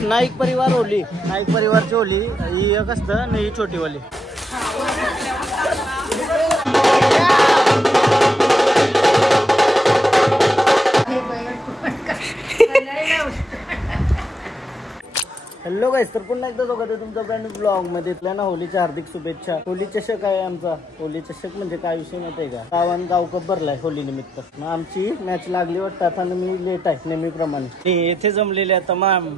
नाईक परिवार Holy, Naik परिवारची Holy ही एक असतं आणि ही छोटी वाली. हॅलो गाईस, तर पुन्हा एकदा दोघं तुमच्या ब्रँड ब्लॉग मध्ये ना होलीच्या हार्दिक शुभेच्छा. होली चषक आहे आमचा. होली चषक म्हणजे काय विषय माहिती आहे का, गावान गाव कप भरलाय होली निमित्त. मग आमची मॅच लागली वाटतं आणि मी लेट आहे नेहमीप्रमाणे. येथे जमलेले तमाम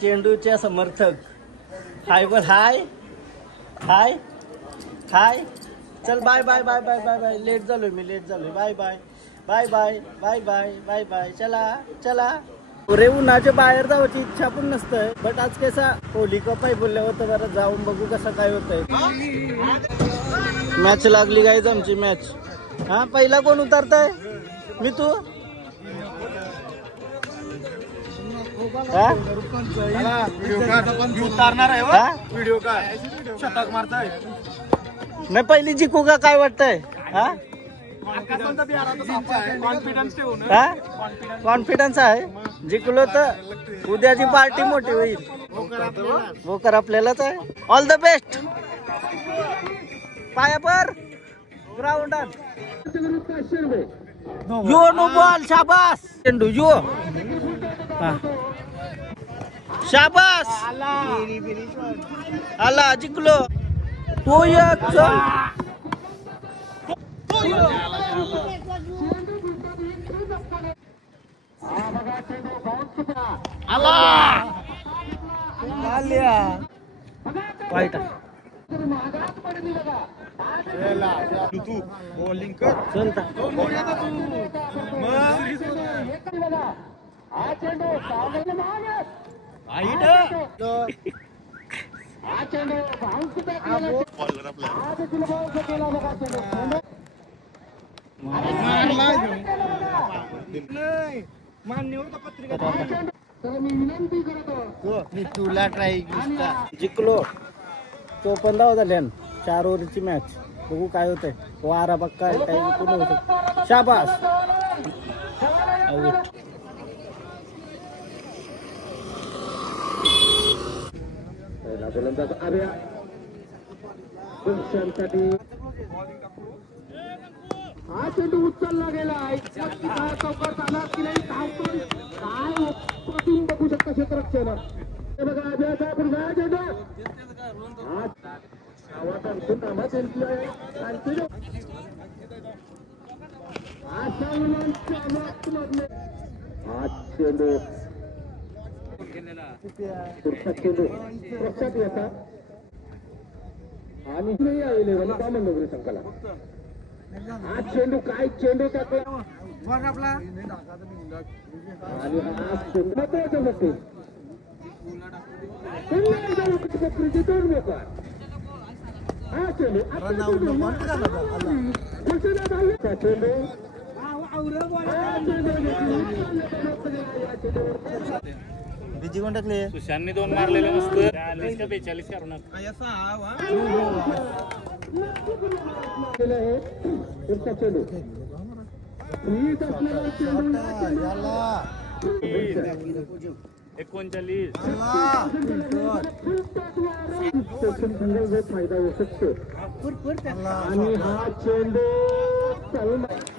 चेंडूच्या समर्थक. हाय बर हाय हाय हाय. चल bye bye bye bye bye bye. Late झालोय मी, लेट झालोय. Bye bye bye bye bye bye bye bye. चला चला. अरे उन्हाच्या बाहेर जायची इच्छा पण नसतंय, बट आज कसा होली कप आहे बोलल्यावर तर जरा जाऊन बघू कसं काय होतंय. मॅच लागली गाईज आमची मॅच. हा पहिला कोण उतरताय? मी तू उतारणार आहे. व्हिडिओ काय शतक मारताय नाही, पहिली जिंकू का काय वाटतंय? हा कॉन्फिडन्स आहे. जिंकलो तर उद्याची पार्टी मोठी होईल. वो कर आपल्यालाच आहे. All the best. पाया पर ग्राउंड यो नो बॉल. शाबास चेंडू यो. शाबास आला जिंकलो. तो एक वाईट तू बॉलिंग कर. चलता मी तुला ट्राय जिंकलो. 54 धावा झाल्या. 4 ओव्हरची मॅच. बघू काय होतंय. वारा बक्का काही कोण होत. शाबास. हा चेंडू उचलला गेला. चौकात आला की नाही धावतोय काय प्रतिम बघू शकता क्षेत्ररक्षण. हे बघा अभ्यास आपण काय चेंडू आणि नाही आले म्हणून संकला. आज चेंडू काय चेंडू टाकला आपला आणि बिजी कोण टाकले? सुशांतने 2 मारलेले मस्त. 40 का 42 करून चेंडू 39 फायदा होऊ शकतो. आणि हा चेंडू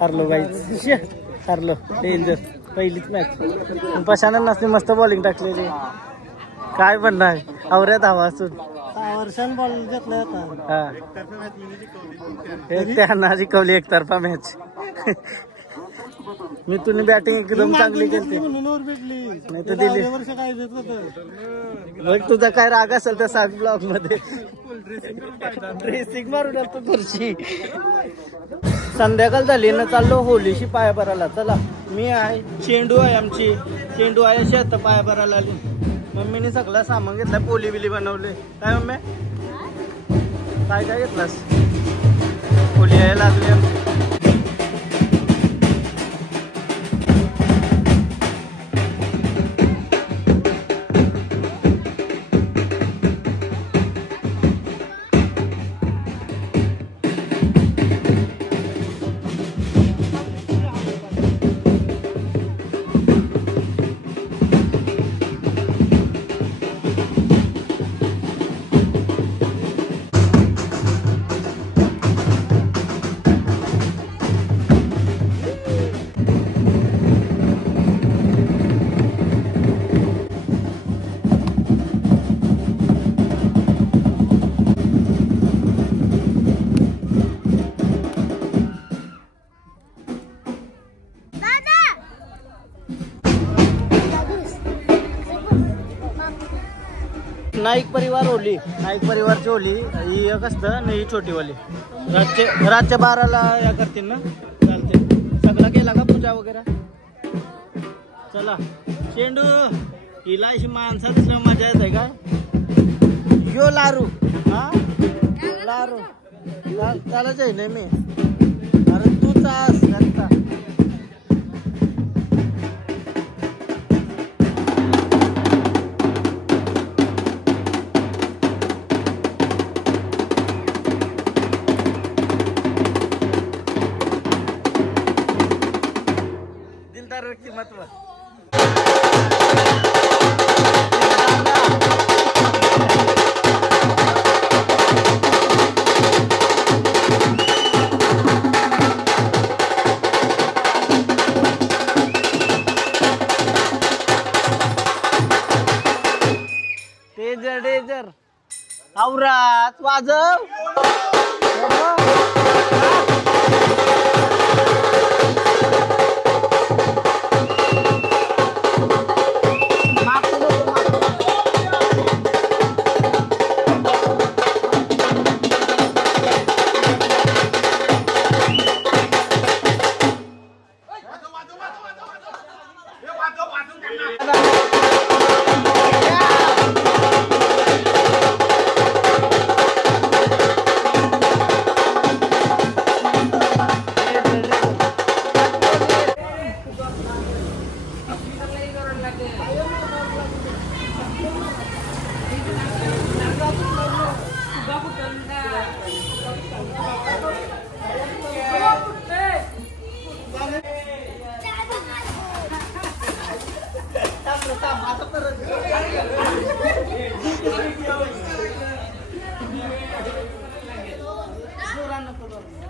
हरलो बाई. हरलो. डेंजर. पहिलीच मॅच. पशानं नसली मस्त बॉलिंग टाकलेली. काय बनणार आवऱ्या धावा असून वर्षान बॉल घेतला होता. त्यांना जिंकवली एकतर्फा मॅच. मी तुम्ही बॅटिंग एकदम चांगली केली नाही तर दिली. मग तुझा काय राग असेल तर सांग ब्लॉग मध्ये. ड्रेसिंग मारून येतो खुर्ची. संध्याकाळ झाली ना, चाललो होलीशी पाया भरायला. चला मी आहे. चेंडू आहे आमची. चेंडू आहे शेत पाया भरायला आली. मम्मीने सगळं सामान घेतलं. पोली बिली बनवले. काय मम्मी काय काय घेतलास? पोली यायला लागली आमची. नाईक परिवार होली, नाईक परिवारची होली ही एक असतं नाही, छोटीवाली रातच्या 12ला या करतील ना. चालते. सगळा केला का पूजा वगैरे. चला चेंडू हिला अशी माणसात मजा येत आहे का. यो लारू हा लारू चालच आहे ना मी. अरे तू चास घरचा. दिलदार व्यक्तिमत्व. Danger danger. आवरात वाजव.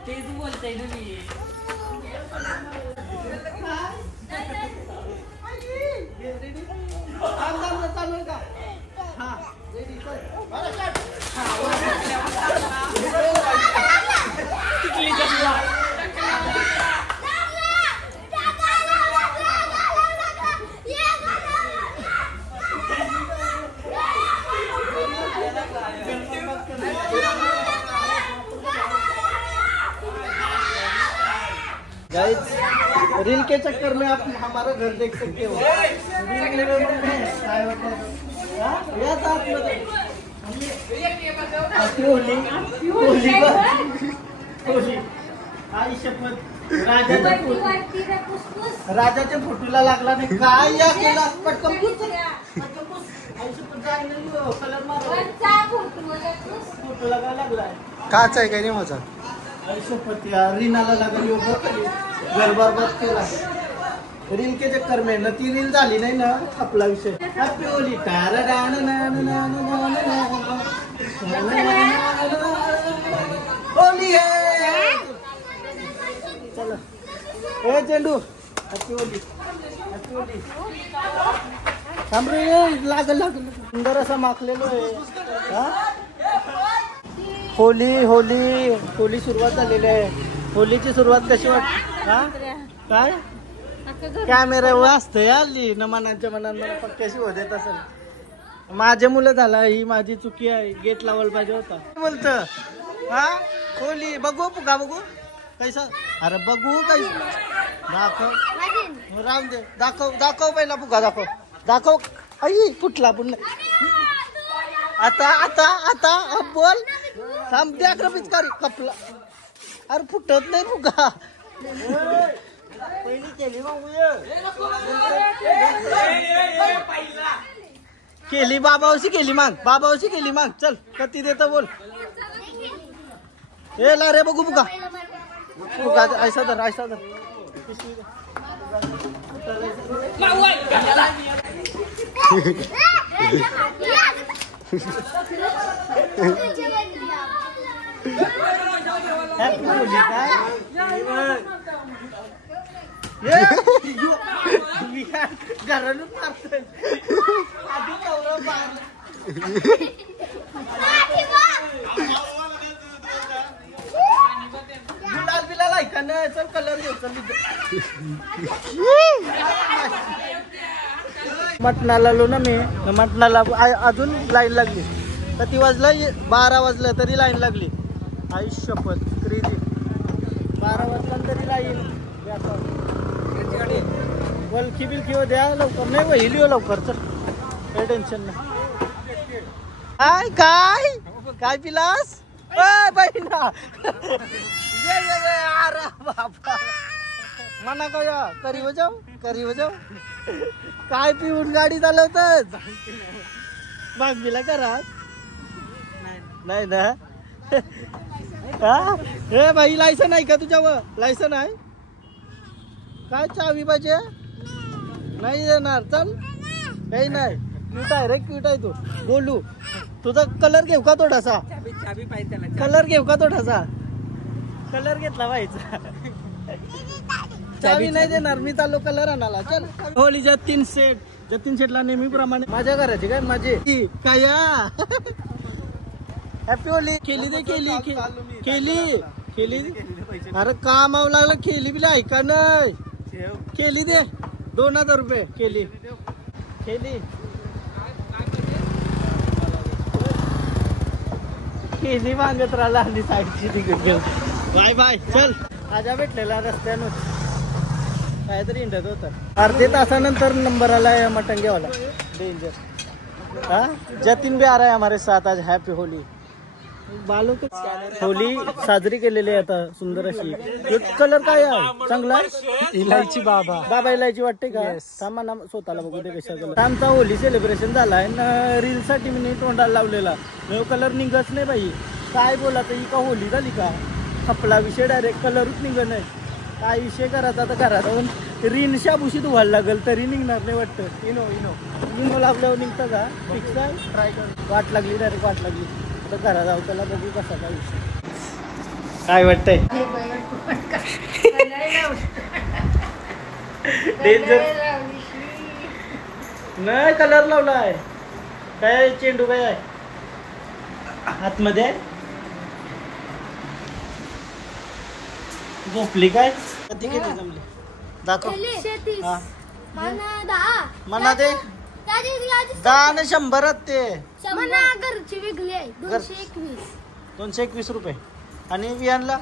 तेच बोलतोय ना मी. रील के चक्कर में आप हमारा घर देख सकते हो. आई शपथ राजाच्या फोटोला लागला नाही काय या केला पटकन कलर फोटोला काय लागलाय काच आहे काय नाही माझा. आई शपथ यार रीनाला लागल योगा घर बरबाद केला. रील के चक्कर में ना ती रील झाली नाही ना आपला विषय. Happy Holy. होली आहे. चला ए चेंडू हॅपी होली. Happy Holy. थांब रे लागल लागल सुंदर असा माखलेलो आहे. हा होली होली होली सुरुवात झालेली आहे. होलीची सुरुवात कशी वाटते. हा काय कॅमेरा वाचतंय आली न मनांच्या मनात मला पक्क्याशी होत येत असेल. माझे मुलं झाला ही माझी चुकी आहे. गेट लावायला पाहिजे होता. बोलत हा होली बघू पुका बघू कैसा. अरे बघू कैस दाखव राम दे. दाखव दाखव पहिला पुका दाखव दाखव. आई कुठला पुन्हा आता आता आता बोल. थांब द्या पिचकारी कपला. अरे फुटत नाही फुगा. पहिली केली केली बाबावशी केली मग बाबावशी केली मग. चल कधी देतो बोल. ए ला रे बघू फुगा फुगा. ऐसा धर ऐसा धर. हॅपी होली काय घरानं मारतोय आधी कौरव मारलं. गुलाल बिलाल ऐका ना. चल कलर घेऊ चल. मटणाला आलो ना मी, मटणाला अजून लाईन लागली. किती वाजलं? 12 वाजलं तरी लाईन लागली. आई शपथ क्रेझी. 12 वाजला तरी लाईन. वलखी बिलखी हो द्या लवकर. नाही वहिली हो लवकर. चल काही टेन्शन नाही. काय काय काय पिलास बहिणा? अरे बापा मना का करी वजाव काय पिऊन गाडी चालवतच? मागणीला करा नाही ना. हे बाई लायसन आहे का तुझ्यावर? लायसन आहे काय? चावी पाहिजे? नाही देणार. चल काही नाही. क्यूट आहे रे, क्यूट आहे तू. बोलू तुझा कलर घेऊ का थोडासा? कलर घेऊ का थोडासा? कलर घेतला पाहिजे. चावी नाही देणार मी. चाललो कलर आणायला. चल होली जतीन शेटला नेहमीप्रमाणे माझ्या घराची काय माझी काय हॅपी होली. केली दे केली. अरे कामावं लागलं. केली बिला ऐका नाही. केली दे 2000 रुपये. केली मागत राहिला आणि साईडची तिकीट घेऊन. Bye bye. चल आजा भेटलेला रस्त्यानं काहीतरी इंडत होतं. अर्धे तासानंतर नंबर आला है मटंगे वाला डेंजर. हाँ जतिन भी आ रहा है हमारे साथ आज. Happy Holy. बालों के होली साजरी केलेली आहे आता सुंदर अशी. कलर काय आहे? चांगला इलायची. बाबा इलायची वाटते का? थांबा ना स्वतःला बघू दे कशा कलर. आमचा होली सेलिब्रेशन झालाय रील साठी मी तोंडाला लावलेला. कलर निघत नाही बाई. काय बोला तर का होली झाली का? खपला विषय डायरेक्ट. कलरच निघत नाही. काय विषय करायचा आता? घरात जाऊन रीन शाबुशी धुवायला लागेल तरी निघणार नाही वाटतं. इनो लावल्यावर निघतं का? फिक्स आहे. ट्राय कर. वाट लागली डायरेक्ट वाट लागली. तर घरा जाऊ त्याला बघू कसा काय विषय. काय वाटतंय? डेंजर नाही. कलर लावलाय काय? चेंडू काय आहे आतमध्ये? झोपली काय? किती किती जमली दाखव. मना दे 10 आणि 100 ते घरची वेगळी आहे. 221 रुपये. आणि विहानला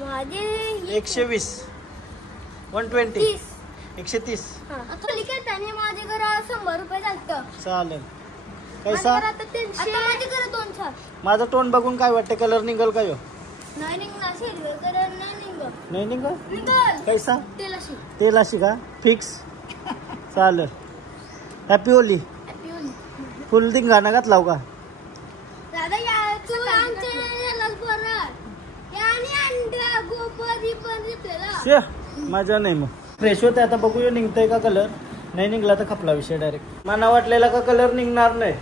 माझे 120 120 130. माझे घर 100 रुपये चालतं. चालेल. कैसा? माझे घर 200. माझं तोंड बघून काय वाटतं? कलर निघल का? नाही निघणार. सिल्वर कलर नाही निघल. निघल. कैसा? तेलाशी का? फिक्स. चालेल. Happy Holy. फुल धिंगाणा घातलाव का? दादा या तू आमच्या याला परत याने अंडा गोपरी पण घेतलेला. मजा नाही. मग फ्रेश होते आता. बघूया निघतंय का कलर. नाही निघला तर खपला विषय डायरेक्ट. मला वाटलेला का कलर निघणार नाही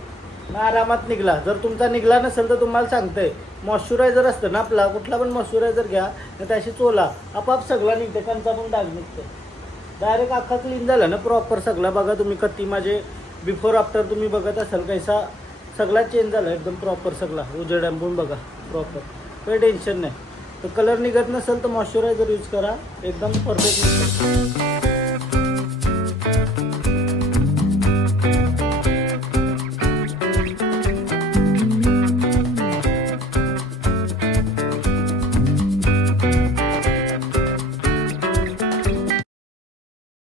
ना आरामात निघला. जर तुमचा निघला नसेल तर तुम्हाला सांगतोय मॉइश्चरायझर असतं ना आपला कुठला पण मॉइश्चरायझर घ्या त्याशी चोला आपाप सगळा निघते. कंचा पण डाग निघते डायरेक्ट. अख्खा क्लीन झाला ना प्रॉपर सगळा. बघा तुम्ही किती माझे बिफोर आफ्टर तुम्ही बघत असाल कैसा सगळा चेंज झाला एकदम प्रॉपर सगळा. उजेड आंबून बघा प्रॉपर. काही टेन्शन नाही. तर कलर निघत नसेल तर मॉइश्चरायझर यूज करा एकदम परफेक्ट.